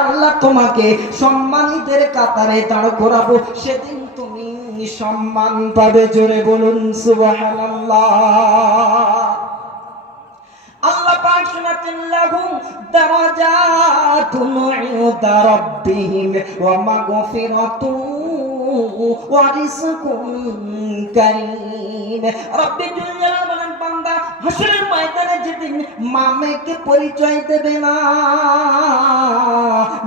আল্লাহ তোমাকে সম্মানিতের কাতারে দাঁড় করাবো। সেদিন তুমি সম্মান পাবে, জোরে বলুন, সুবহানাল্লাহ। আল্লাহ পাক শোনাতেন লাহুম দারাজাতুন ইনদা রাব্বিহিম ওয়া মাগফিরাতুন ওয়া রিজকুন কারীম। রব্বি জুল জালাল বলেন বান্দা, হাসরের ময়দানে যেদিন মা মেয়েকে পরিচয় দেবে না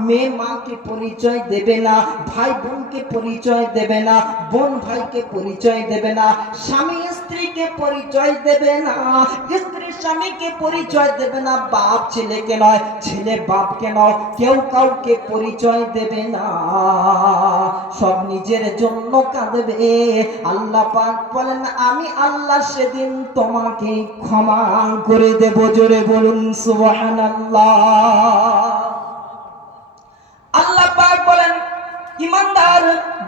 মেয়ে মাকে পরিচয় দেবে না ভাই বোনকে পরিচয় দেবে না, বোন ভাইকে পরিচয় দেবে না, স্বামী স্ত্রীকে পরিচয় দেবে না, স্ত্রী স্বামীকে পরিচয় দেবে না, বাপ ছেলেকে নয়, ছেলে বাপকে নয়, কেউ কাউকে পরিচয় দেবে না। সব নিজের জন্য কাঁদবে। আল্লাহ পাক বলেন, আমি আল্লাহ সেদিন তোমাকে ক্ষমা করে দেব। জোরে বলুন, সুবহানাল্লাহ। আল্লাহ পাক বলেন, ইমানদার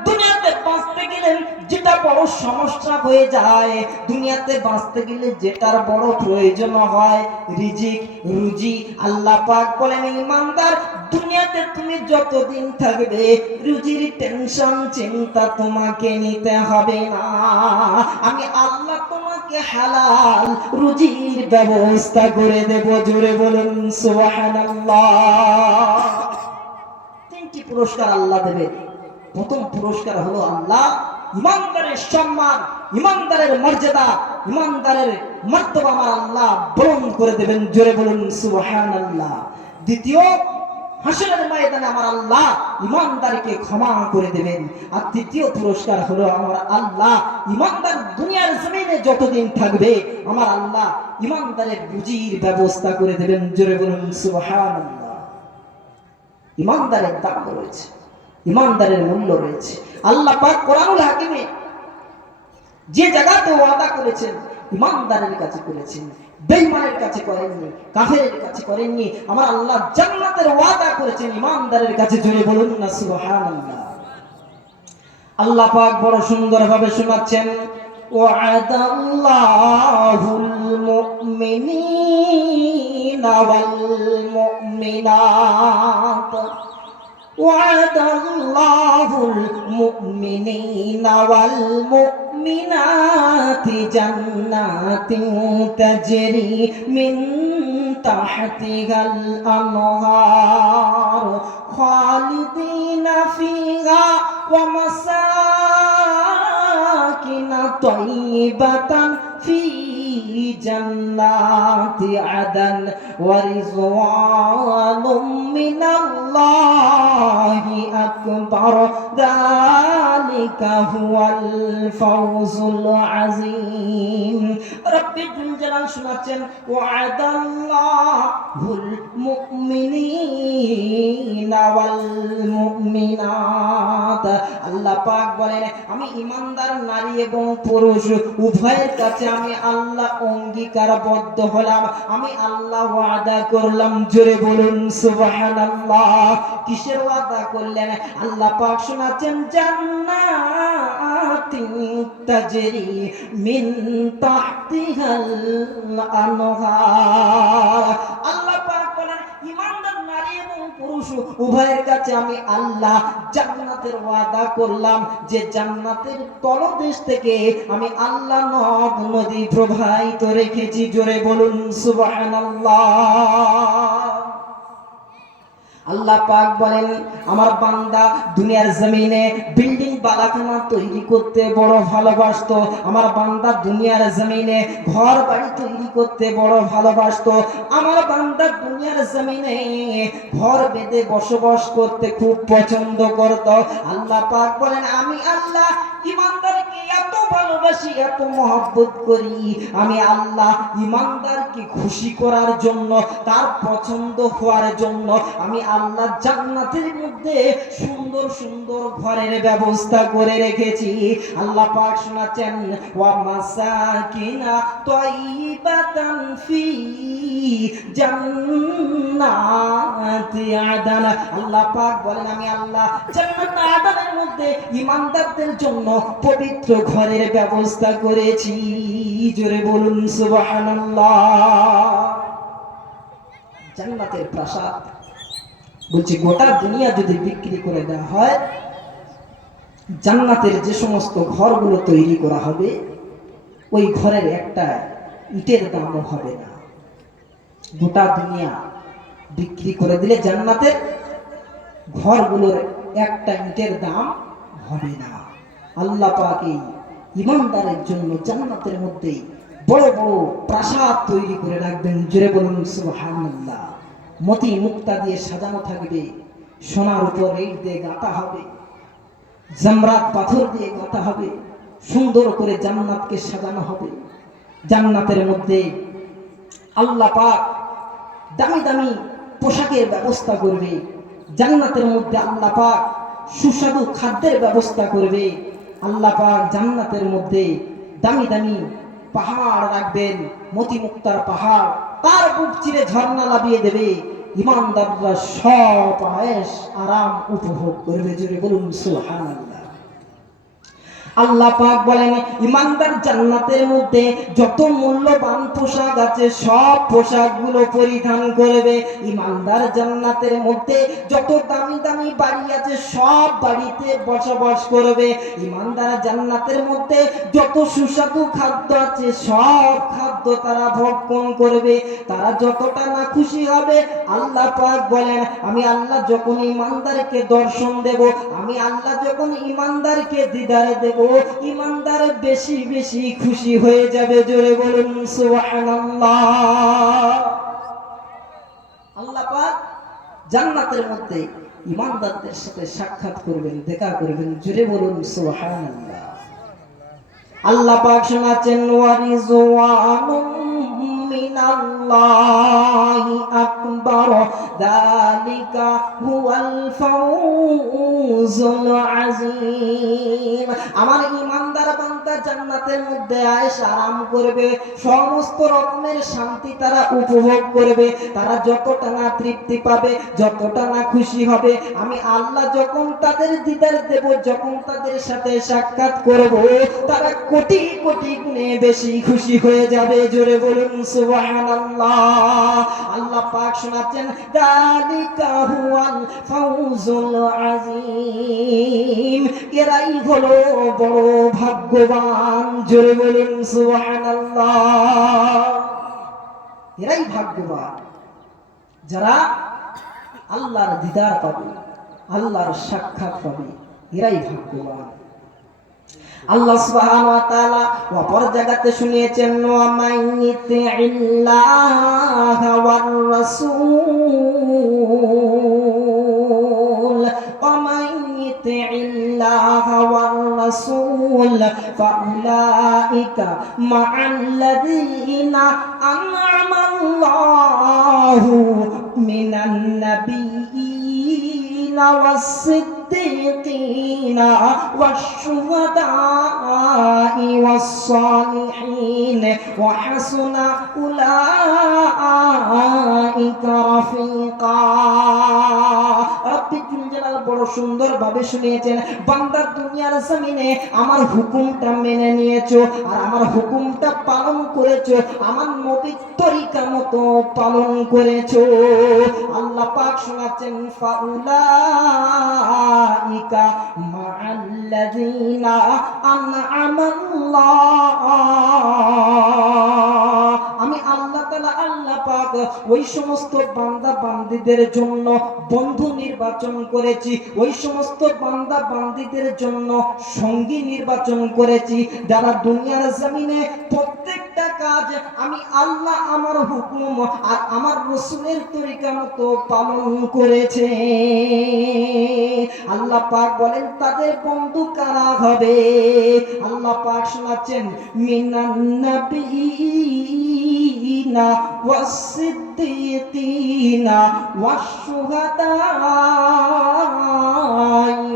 দুনিয়াতে বাঁচতে গেলে যেটা বড় সমস্যা হয়ে যায়, দুনিয়াতে বাঁচতে গেলে যেটার বড় প্রয়োজন হয় রিজিক, রুজি। আল্লাহ পাক বলেন, ইমানদার দুনিয়াতে তুমি যতদিন থাকবে, রুজির টেনশন চিন্তা তোমাকে নিতে হবে না। আমি আল্লাহ তোমাকে হালাল রুজির ব্যবস্থা করে দেব, জোরে বলুন, সুবহানাল্লাহ। পুরস্কার আল্লাহ দেবে। প্রথম পুরস্কার হলো আল্লাহ। ইমানদারের সম্মান, ইমানদারের মর্যাদা, ইমানদারের মর্তবা আমার আল্লাহ বরণ করে দেবেন। জোরে বলুন, সুবহানাল্লাহ। দ্বিতীয়, হাসরের ময়দানে আমার আল্লাহ ইমানদারকে ক্ষমা করে দেবেন। আর তৃতীয় পুরস্কার হলো আমার আল্লাহ ইমানদার দুনিয়ার জমিনে যতদিন থাকবে, আমার আল্লাহ ইমানদারের রুজির ব্যবস্থা করে দেবেন। জোরে বলুন, সুবহানাল্লাহ। ইমানদারের দাম রয়েছে, ইমানদারের মূল্য রয়েছে। আল্লাহ পাক কোরআনুল হাকিমে যে জায়গাতে ওয়াদা করেছেন, ইমানদারের কাছে করেছেন বেইমানের কাছে করেননি কাফের কাছে করেননি, আমার আল্লাহ জান্নাতের ওয়াদা করেছেন, ইমানদারের কাছে জুড়ে বলুন না, সুবহানাল্লাহ। আল্লাহ পাক বড় সুন্দরভাবে শোনাচ্ছেন, ওয়াদাল্লাহুল মুমিনিন। المؤمنين والمؤمنات وعد الله المؤمنين والمؤمنات جنات تجري من تحتها الأنهار خالدين فيها ومساكن طيبة في جنات عدن ورضوان من الله أكبر. ذلك هو الفوز العظيم. رب الجلال شناتين وعد الله المؤمنين والمؤمنات. আল্লাহ পাক বলেন, আমি ইমানদার নারী এবং পুরুষ, উভয়ের কাছে আমি আল্লাহ অঙ্গীকারবদ্ধ হলাম। আমি আল্লাহ ওয়াদা করলাম, জোরে বলুন, সুবহানাল্লাহ। কিসের ওয়াদা করলেন? আল্লাহ পাক শোনাচ্ছেন, জান্নাতি তাজরি মিন তাহতিহাল আনহার। আল্লাহ পাক বলেন ইমানদার নারী এবং পুরুষ উভয়ের কাছে আমি আল্লাহ জান্নাতের ওয়াদা করলাম যে জান্নাতের তলদেশ থেকে আমি আল্লাহ নদ নদী প্রবাহিত রেখেছি। জোরে বলুন, সুবহানাল্লাহ। আল্লাহ পাক বলেন, আমার বান্দা দুনিয়ার জমিনে বিল্ডিং বালাখানা তৈরি করতে বড় ভালোবাসতো। আমার বান্দা দুনিয়ার জমিনে ঘর বাড়ি তৈরি করতে বড় ভালোবাসতো। আমার বান্দা দুনিয়ার জমিনে ঘর বেঁধে বসবাস করতে খুব পছন্দ করত। আল্লাহ পাক বলেন, আমি আল্লাহ ভালোবাসি, এত মহব্বত করি। আমি আল্লাহ ইমানদারকে খুশি করার জন্য, তার পছন্দ হওয়ার জন্য, আমি আল্লাহ জান্নাতের মধ্যে সুন্দর সুন্দর ঘরের ব্যবস্থা করে রেখেছি। আল্লাহ পাক শোনাচ্ছেন, ওয়া মাসাকিনা তাইবাতান ফি জান্নাতি। আল্লাহ পাক বলেন, আমি আল্লাহ জান্নাত আদানের মধ্যে জন্য পবিত্র ঘরের ব্যবস্থা করেছি। জোরে বলুন, সুবহানাল্লাহ। জান্নাতের বলছি, গোটা দুনিয়া যদি বিক্রি করে দেওয়া হয়, জান্নাতের যে সমস্ত ঘরগুলো তৈরি করা হবে, ওই ঘরের একটা ইটের দামও হবে না। গোটা দুনিয়া বিক্রি করে দিলে জান্নাতের ঘরগুলোর একটা ইটের দাম হবে না। আল্লাহ পাক ইমানদারের জন্য জান্নাতের মধ্যে বড় বড় প্রাসাদ তৈরি করে রাখবেন। জোরে বলুন, সুবহানাল্লাহ। মতি মুক্তা দিয়ে সাজানো থাকবে, সোনার উপর রেট দিয়ে গাঁথা হবে, জামরাত পাথর দিয়ে গাঁথা হবে, সুন্দর করে জান্নাতকে সাজানো হবে। জান্নাতের মধ্যে আল্লাহ পাক দামি দামি পোশাকের ব্যবস্থা করবে। জান্নাতের মধ্যে আল্লাহ পাক সুস্বাদু খাদ্যের ব্যবস্থা করবে। আল্লাহ পাক জান্নাতের মধ্যে দামি দামি পাহাড় রাখবেন, মতিমুক্তার পাহাড়। তার বুক চিরে ঝর্ণা লাভিয়ে দেবে। ইমানদাররা সব আয়েস আরাম উপভোগ করবে। জোরে বলুন, সুবহানাল্লাহ। আল্লাহ পাক বলেন, ইমানদার জান্নাতের মধ্যে যত মূল্যবান পোশাক আছে, সব পোশাকগুলো পরিধান করবে। ইমানদার জান্নাতের মধ্যে যত দামি দামি বাড়ি আছে, সব বাড়িতে বসবাস করবে। ইমানদার জান্নাতের মধ্যে যত সুস্বাদু খাদ্য আছে, সব খাদ্য তারা ভক্ষণ করবে। তারা যতটা না খুশি হবে, আল্লাহ পাক বলেন, আমি আল্লাহ যখন ইমানদারকে দর্শন দেব, আমি আল্লাহ যখন ইমানদারকে দিদারে দেব ইমানদার বেশি বেশি খুশি হয়ে যাবে, জোরে বলুন আল্লাহ জান্নাতের মধ্যে ইমানদারদের সাথে সাক্ষাৎ করবেন, দেখা করবেন, জোরে বলুন, সুবহানাল্লাহ। আল্লাহ পাক শোনাচ্ছেন ওয়ারিজওয়ানুম মিনাল্লাহি আকবার। যালিকা হুয়াল ফাউজুল আযীম। আমার ইমানদার বান্দা জান্নাতের মধ্যে আয়েশ আরাম করবে, সমস্ত রকমের শান্তি তারা উপভোগ করবে, তারা যতটা না তৃপ্তি পাবে, যতটা না খুশি হবে, আমি আল্লাহ যখন তাদের দিদার দেব, যখন তাদের সাথে সাক্ষাৎ করব, তারা কোটি কোটি গুণে বেশি খুশি হয়ে যাবে। জোরে বলুন এরাই হলো বড় ভাগ্যবান। জোরে বলুন এরাই ভাগ্যবান। যারা আল্লাহর দিদার পাবে, আল্লাহর সাক্ষাৎ পাবে, এরাই ভাগ্যবান। আল্লাহ সুবহানাহু ওয়া তাআলা অপর জায়গাতে শুনিয়েছেন, ওয়া মাইয়িতিল্লাহ ওয়ার রাসূল। ওয়া মাইয়িতিল্লাহ ওয়ার রাসূল। ফাউলাইকা মা'আল্লাযীনা আন'আমা আল্লাহু মিনান নাবিয়্যিন والصديقين والشهداء والصالحين وحسن أولئك رفيقا জালাল বড় সুন্দর ভাবে শুনিয়েছেন বান্দা দুনিয়ার জমিনে আমার হুকুমটা মেনে নিয়েছো আর আমার হুকুমটা পালন করেছ, আমার নবীর তরিকা মতো পালন করেছ। আল্লাহ পাক শোনাচ্ছেন, ফাউলাইকা মাআল্লাযীনা আন'আমাল্লাহ। আমি তাআলা আল্লাহ পাক ওই সমস্ত বান্দা বান্দীদের জন্য বন্ধু নির্বাচন করেছি। ওই সমস্ত বান্দা বান্দীদের জন্য সঙ্গী নির্বাচন করেছি। যারা দুনিয়ার জমিনে প্রত্যেকটা কাজ আমি আল্লাহ আমার হুকুম আর আমার রসুলের তরিকা মতো পালন করেছে। আল্লাহ পাক বলেন, তাদের বন্ধু কারা হবে? আল্লাহ পাক শোনাচ্ছেন, মিনান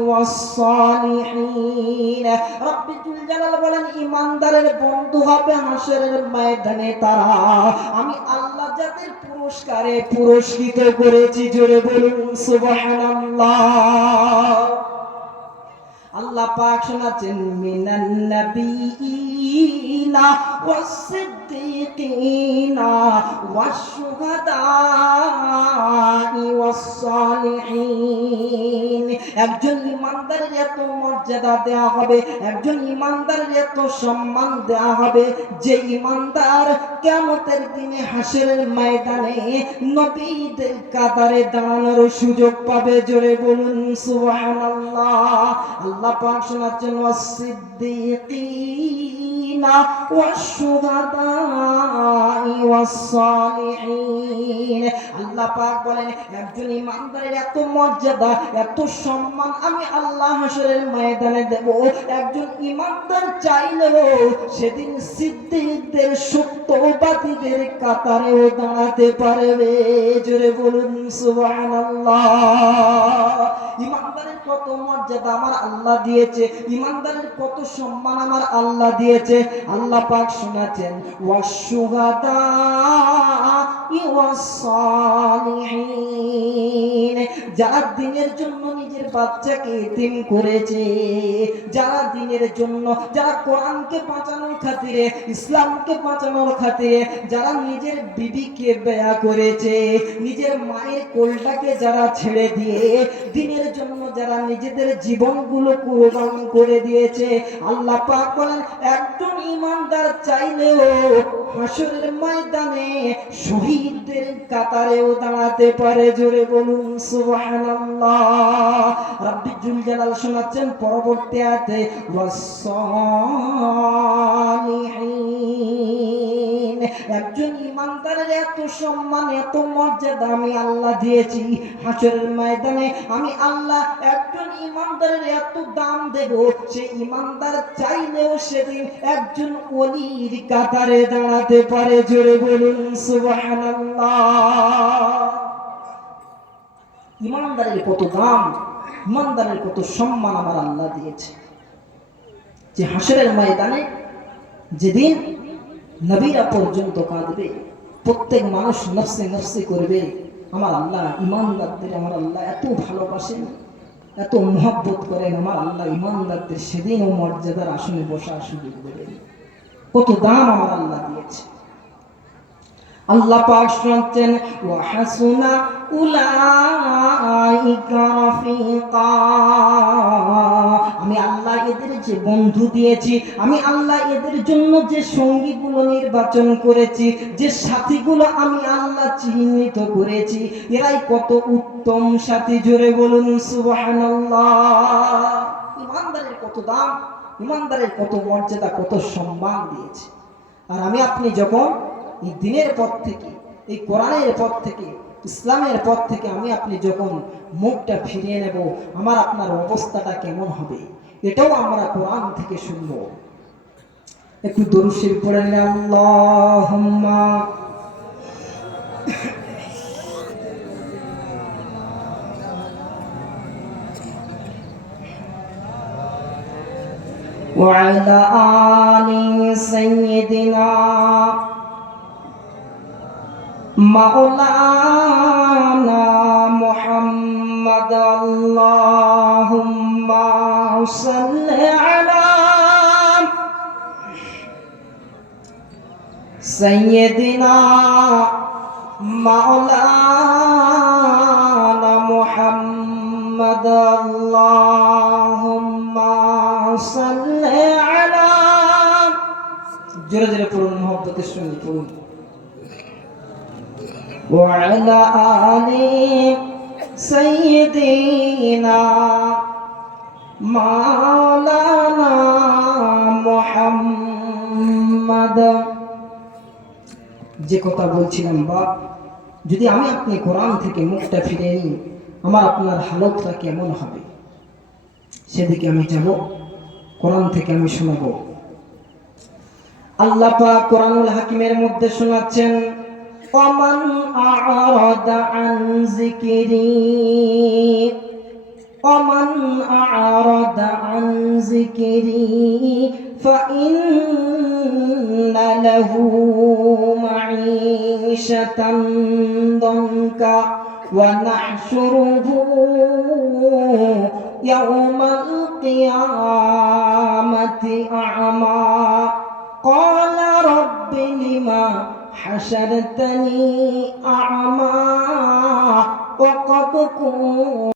ওয়াস-সালিহিন রব্বি জুল জালাল বলেন, ইমানদারের বন্ধু হবে হাসরের ময়দানে তারা। আমি আল্লাহ যাদের পুরস্কারে পুরস্কৃত করেছি, জোরে বলুন, সুবহানাল্লাহ। আল্লাহ পাক শোনাচ্ছেন, মিনান নাবিয়িনা ওয়াস-সিদ্দীকিনা ওয়াশ-শুহাদা'i একজন ইমানদারের এত মর্যাদা দেওয়া হবে, একজন ইমানদারের এত সম্মান দেওয়া হবে, যে ইমানদার কিয়ামতের দিনে হাসের ময়দানে নবীদের কাতারে দাঁড়ানোর সুযোগ পাবে। জোরে বলুন, সুবহানাল্লাহ। আল্লাহ পাক ওয়াসিদ্দিকিনা ওয়াশুহাদা'i ওয়াস-সালিহিন আল্লাহ পাক বলেন, একজন ইমানদারের এত মর্যাদা, এত সম্মান আমি আল্লাহ হাসরের ময়দানে দেব। একজন ইমানদার চাইলেও সেদিন সিদ্দিকদের, সত্যবাদীদের কাতারেও দাঁড়াতে পারবে। জোরে বলুন, সুবহানাল্লাহ। ইমানদারের কত মর্যাদা আমার আল্লাহ দিয়েছে, ইমানদারের কত সম্মান আমার আল্লাহ দিয়েছে। আল্লাহ পাক শোনাছেন ওয়াসুহাদা ওয়াস-সালিহিন। যারা দিনের জন্য নিজের বাচ্চাকে এতিম করেছে, যারা দিনের জন্য যারা কোরআনকে বাঁচানোর খাতিরে, ইসলামকে বাঁচানোর খাতিরে যারা নিজের বিবিকে বেয়া করেছে, নিজের মায়ের কোলটাকে যারা ছেড়ে দিয়ে দিনের জন্য যারা নিজেদের জীবনগুলো কুরবান করে দিয়েছে, আল্লাহ পাক বলেন একজন ইমানদার চাইলেও হাসরের ময়দানে শহীদদের কাতারেও দাঁড়াতে পারে জোরে বলুন, সুবহানাল্লাহ। রাব্বি জুল জালাল শোনাচ্ছেন পরবর্তী আয়াতে, ওয়াস-সালিহিন। একজন ইমানদারের এত সম্মান, এত মর্যাদা আমি আল্লাহ দিয়েছি। হাসরের ময়দানে আমি আল্লাহ একজন ইমানদারের এত দাম দেব। সে ইমানদার চাইলেও সেদিন একজন অলির কাতারে দাঁড়াতে পারে। জোরে বলুন, সুবহানাল্লাহ। ইমানদারের কত দাম, ইমানদারের কত সম্মান আমার আল্লাহ দিয়েছে। যে হাসরের ময়দানে যেদিন নবীরা পর্যন্ত কাঁদবে। প্রত্যেক মানুষ নফসে নফসে করবে। আমার আল্লাহ ইমানদারদের আমার আল্লাহ এত ভালোবাসেন, এত মহাব্বত করেন, আমার আল্লাহ ইমানদারদের সেদিনও মর্যাদার আসনে বসার সুযোগ দেবেন। কত দাম আমার আল্লাহ দিয়েছে। আল্লাহ পাক শুনছেন ওয়া হাসুনা উলাইকা রাফিকা। আমি আল্লাহ এদের যে বন্ধু দিয়েছি, আমি আল্লাহ এদের জন্য যে সঙ্গীগুলো নির্বাচন করেছি, যে সাথীগুলো আমি আল্লাহ চিহ্নিত করেছি, এরাই কত উত্তম সাথী, জোরে বলুন, সুবহানাল্লাহ। ইমানদারের কত দাম, ইমানদারের কত মর্যাদা, কত সম্মান দিয়েছে। আর আমি আপনি যখন এই দিনের পথ থেকে এই কোরআনের পথ থেকে ইসলামের পথ থেকে আমি আপনি যখন মুখটা ফিরিয়ে নেব আমার আপনার অবস্থাটা কেমন হবে এটাও আমরা কোরআন থেকে শুনবো একটু দরুশির পড়ে নিলাম আল্লাহুম্মা وعلى آل سيدنا মাওলানা মুহাম্মদ আল্লাহুম্মা সাল্লি আলা সাইয়্যিদিনা মাওলানা মুহাম্মদ আল্লাহুম্মা সাল্লি আলা জোরে জোরে পড়ুন, মহব্বতের সঙ্গে পড়ুন। وعلى آل سيدنا مولانا محمد যে কথা বলছিলাম বা যদি আমি আপনি কোরআন থেকে মুখটা ফিরে নিই আমার আপনার হালতটা কেমন হবে সেদিকে আমি যাব কোরআন থেকে আমি শোনাবো আল্লাহ পাক কোরআনুল হাকিমের মধ্যে শোনাচ্ছেন ومن أعرض عن ذكري ومن أعرض عن ذكري فإن له معيشة ضنكا ونحشره يوم القيامة حشرتني أعمى وقد كنت